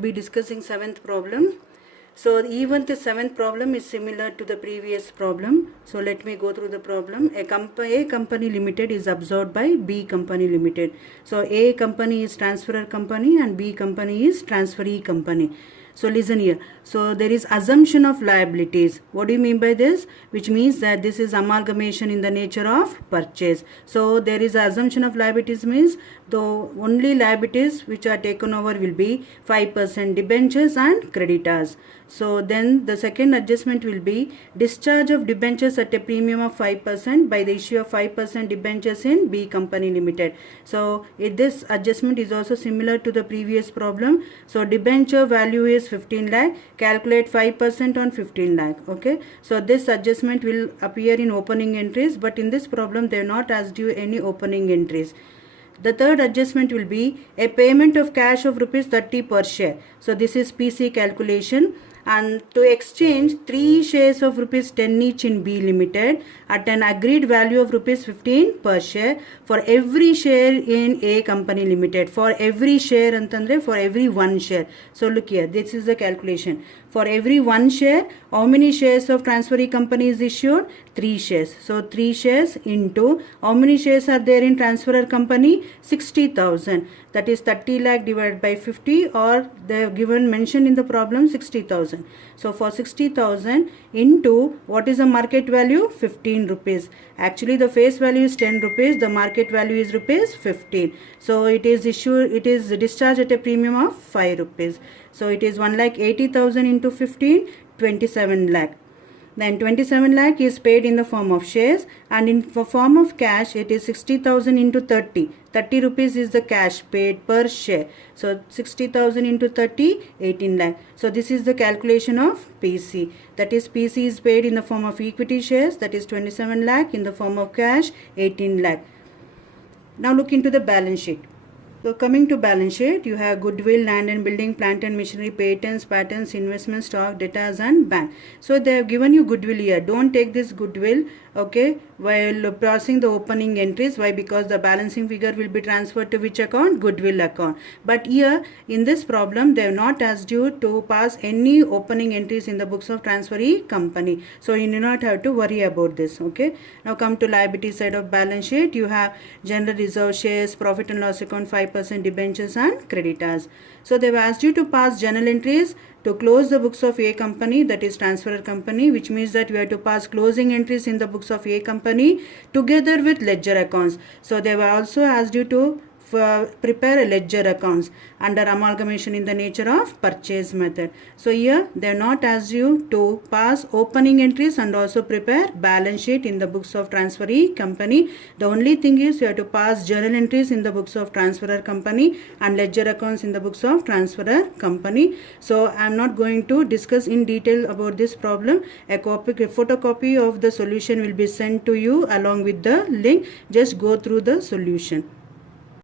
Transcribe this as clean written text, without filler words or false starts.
Be discussing seventh problem. So even the seventh problem is similar to the previous problem. So let me go through the problem. A company limited is absorbed by B company limited. So A company is transferor company and B company is transferee company. So listen here. So there is assumption of liabilities. What do you mean by this? Which means that this is amalgamation in the nature of purchase. So there is assumption of liabilities means the only liabilities which are taken over will be 5% debentures and creditors. So then the second adjustment will be discharge of debentures at a premium of 5% by the issue of 5% debentures in B company limited. So this adjustment is also similar to the previous problem. So debenture value is 15 lakh, calculate 5% on 15 lakh. Okay, so this adjustment will appear in opening entries, but in this problem they have not asked you any opening entries. The third adjustment will be a payment of cash of rupees 30 per share. So this is PC calculation, and to exchange 3 shares of rupees 10 each in B limited at an agreed value of rupees 15 per share for every share in A company limited. For every share antandre for every one share. So look here, this is the calculation. For every one share, how many shares of transferee company is issued? 3 shares. So 3 shares into how many shares are there in transferor company? 60,000. That is 30 lakh divided by 50, or they have given mentioned in the problem 60,000. So for 60,000 into what is the market value? 15 rupees. Actually the face value is 10 rupees. The market value is rupees 15. So it is discharged at a premium of 5 rupees. So it is 1,80,000 into 15, 27 lakh. Then 27 lakh is paid in the form of shares, and in the form of cash it is 60,000 into 30. 30 rupees is the cash paid per share. So 60,000 into 30, 18 lakh. So this is the calculation of PC. That is PC is paid in the form of equity shares, that is 27 lakh, in the form of cash 18 lakh. Now look into the balance sheet. So coming to balance sheet, you have goodwill, land and building, plant and machinery, patents, investment, stock, debtors and bank. So they have given you goodwill here. Don't take this goodwill, okay, while processing the opening entries. Why? Because the balancing figure will be transferred to which account? Goodwill account. But here in this problem they have not asked you to pass any opening entries in the books of transferee company. So you do not have to worry about this. Okay. Now come to liability side of balance sheet. You have general reserve, shares, profit and loss account, 5% debentures and creditors. So they have asked you to pass journal entries to close the books of A company, that is transferor company, which means that you have to pass closing entries in the books of A company together with ledger accounts. So they have also asked you to prepare a ledger accounts under amalgamation in the nature of purchase method. So here they have not asked you to pass opening entries and also prepare balance sheet in the books of transferee company. The only thing is you have to pass journal entries in the books of transferor company and ledger accounts in the books of transferor company. So I am not going to discuss in detail about this problem. A photocopy of the solution will be sent to you along with the link. Just go through the solution.